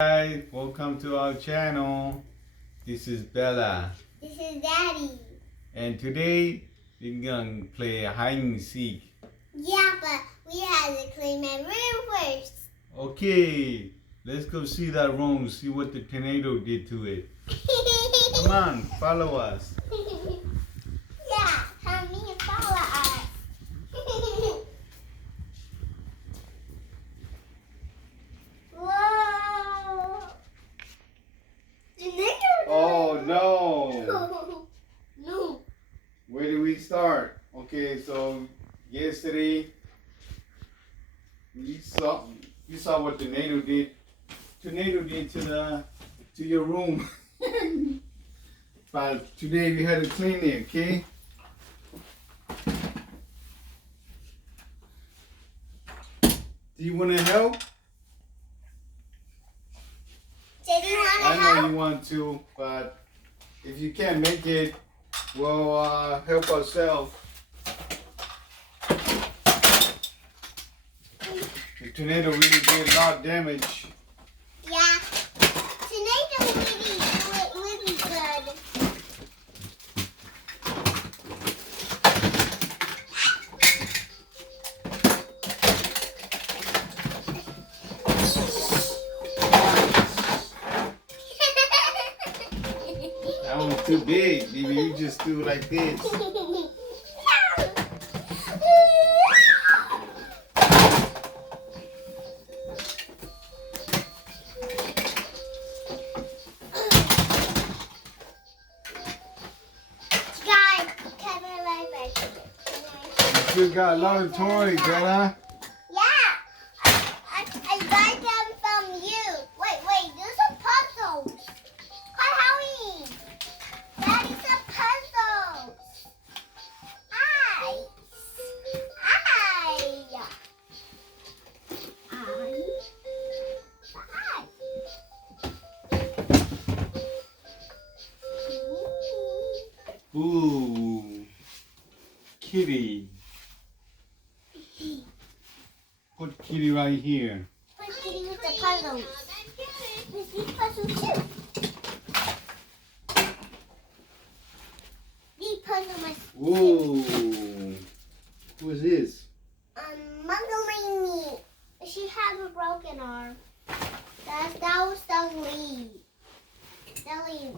Hi, welcome to our channel. This is Bella. This is Daddy. And today we're gonna play hide and seek. Yeah, but we have to clean my room first. Okay, let's go see that room, see what the tornado did to it. Come on, follow us. Yeah, come me and follow us. Whoa. Oh no! No. Where do we start? Okay, so yesterday you saw what tornado did. Tornado did to your room. But today we had to clean it, okay? Do you want to help? Did you want to I know help? you want to, but if you can't make it, we'll help ourselves. The tornado really did a lot of damage. Yeah. Tornado really good. That one's too big. Maybe you just do like this. You got a lot of toys, Bella. Yeah, I got them from you. Wait, there's some puzzles. Hi, Howie. Daddy, some puzzles. Hi. Ooh, kitty. Put kitty right here. Put kitty with the puzzles. There's these puzzles too. These puzzles must Ooh, who is this? Magdalene. She has a broken arm. That was the lead. The lead.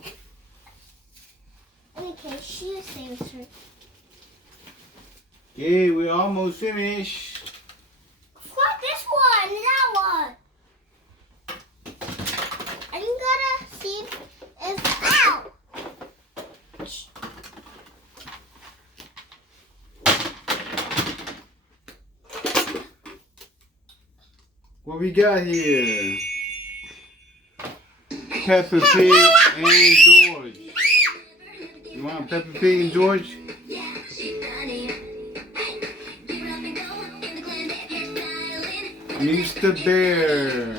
Okay, she saves her. Okay, we're almost finished. What this one? That one. I'm gonna see if ow. What we got here? Peppa Pig and George. You want Peppa Pig and George? Mr. Bear.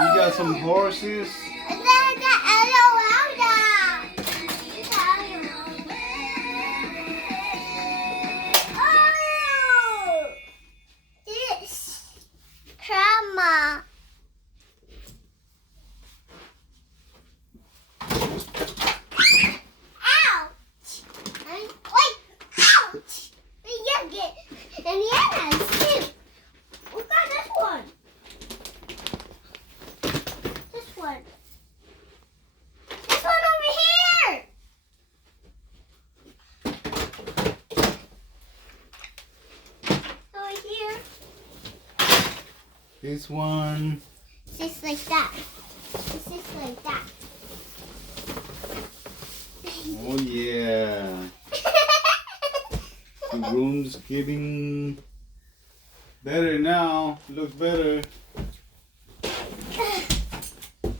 You got some horses. And then the Esmeralda. Oh, this grandma. Ouch! Wait, ouch! And the other too. What about this one? This one. This one over here. Over here. This one. It's just like that. It's just like that. Oh yeah. The room's getting better now. Looks better.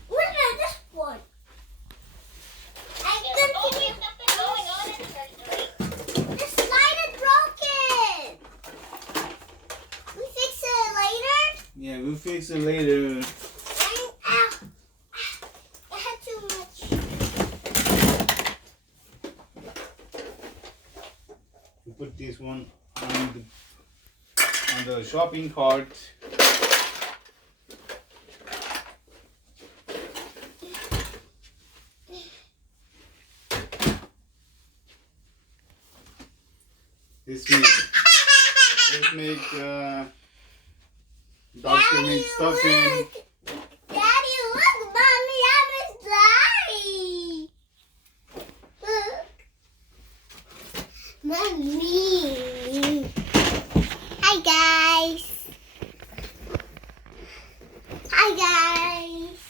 What about this one? The slide is broken. We fix it later. Yeah, we'll fix it later. Ow. I had too much. We'll put this one on the shopping cart. Let's make Dr. make stuffing. Daddy, look, Mommy, I'm a slide. Look. Mommy. Hi, guys. Hi, guys.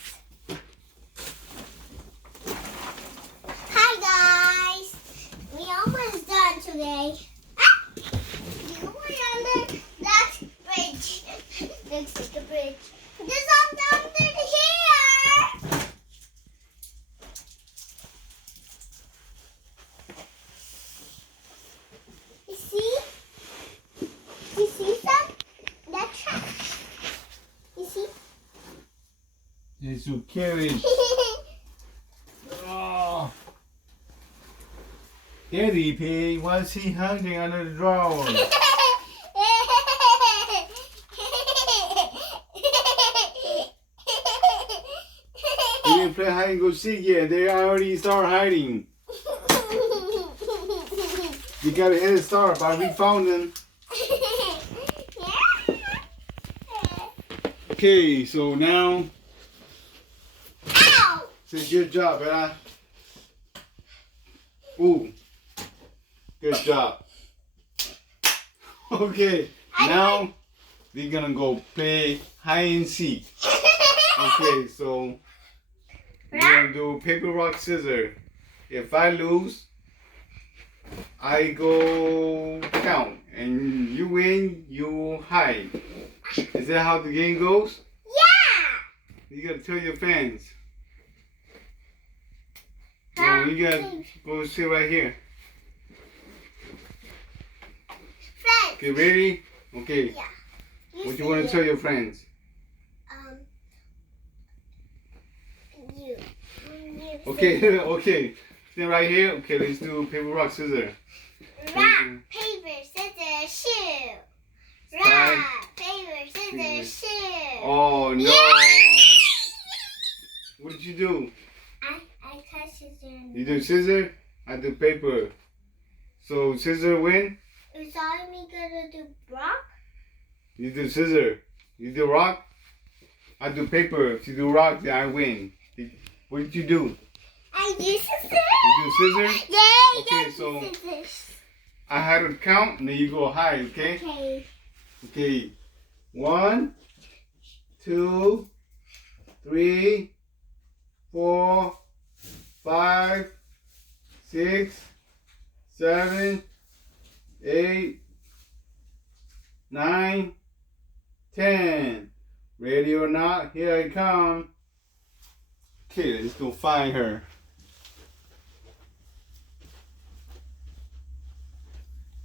Hi, guys. We almost done today. You remember that bridge? Looks like a bridge. There's something here. You see? You see some? That trash. You see? Yes, you carry it. Oh. Daddy Pig, why is he hiding under the drawer? They didn't play hide and go seek yet. They already start hiding. You got a head start, but we found them. Okay, so now. Ow! Say good job, Bella. Ooh. Good job. Okay, now we're gonna go play hide and seek. Okay, so we're gonna do paper, rock, scissors. If I lose, I go count, and you win, you hide. Is that how the game goes? Yeah! You gotta tell your fans. No, you gotta go sit right here. Friends. Okay, ready? Okay. Yeah. What do you want to tell your friends? You. Okay, okay. Stand right here. Okay, let's do paper, rock, scissors. Rock, paper, scissors, shoot. Rock, paper, scissors, shoot. Oh no! Yeah! What did you do? I cut scissors. You do scissors. I do paper. So scissors win. Is that me gonna do rock? You do scissors. You do rock. I do paper. If you do rock, then I win. What did you do? I do scissors. You do scissors. Yeah, Okay, so I had to count, and then you go high. Okay. Okay. Okay. 1, 2, 3, 4, 5, 6, 7, 8, 9, 10. Ready or not, here I come. Okay, let's go find her.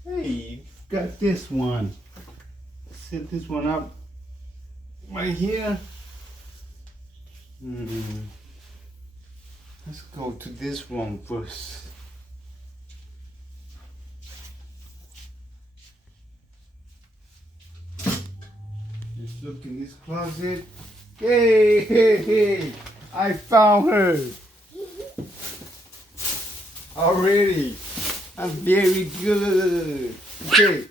Hey, you got this one. Set this one up right here. Let's go to this one first. Let's look in this closet. Hey, hey, hey! I found her already. I'm very good. Okay,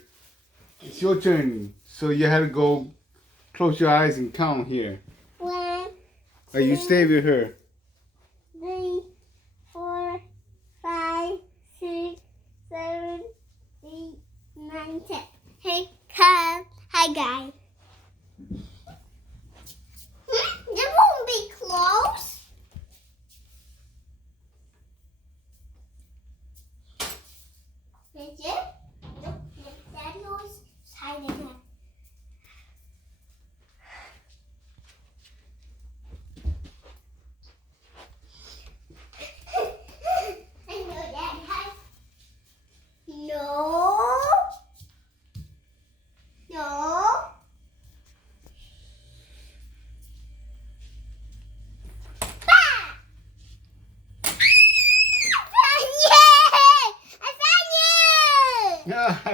it's your turn. So you have to go close your eyes and count here. 1, Or you stay with her. 3, 4, 5, 6, 7, 8, 9, 10. Hey, come. Hi, guys. This won't be close. Is it? Nope. Daddy always hiding it. I know Daddy has. No. No.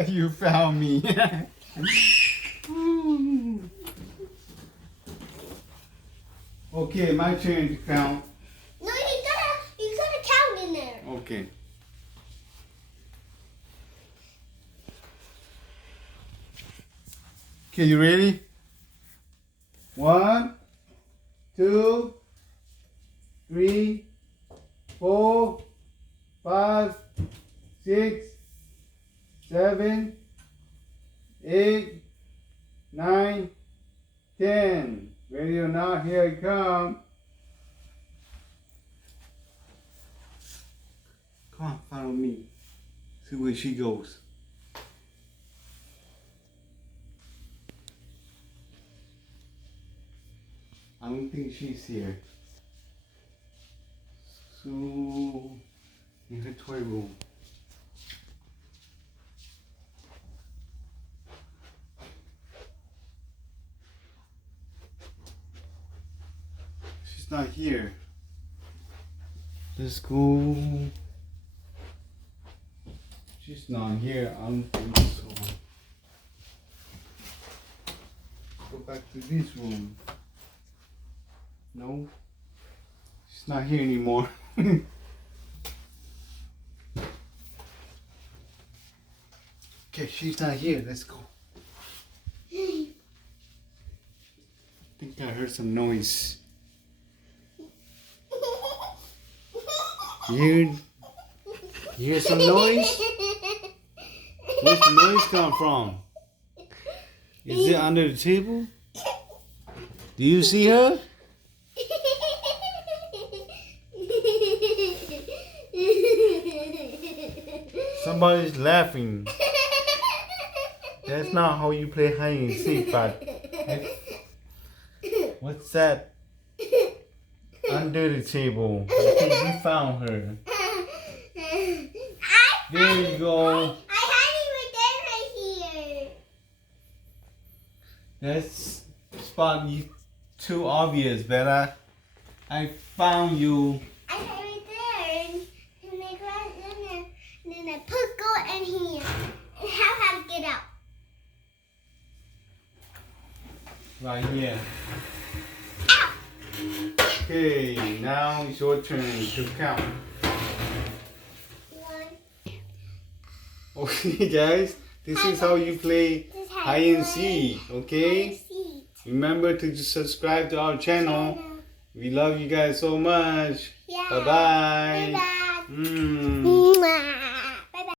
You found me. Okay, my turn to count. No, you gotta count in there. Okay. Okay, you ready? 1, 2, 3, 4, 5, 6, 7, 8, 9, 10. Ready or not? Here I come. Come on, follow me. See where she goes. I don't think she's here. So, in her toy room. She's not here. Let's go. She's not here. I don't think so. Go back to this room. No. She's not here anymore. Okay, she's not here. Let's go. I think I heard some noise. You hear some noise? Where's the noise come from? Is it under the table? Do you see her? Somebody's laughing. That's not how you play hide and seek, but what's that under the table? I think you found her. There you go. I had it right here. That's spot you too obvious, Bella. I found you. I had it right there. And then I put gold in here. And how to get out. Right here. Ow! Okay, now it's your turn to count. 1. Okay, guys, this is how you play hide and seek. Okay, remember to subscribe to our channel. We love you guys so much. Yeah. Bye bye. Bye-bye. Mwah.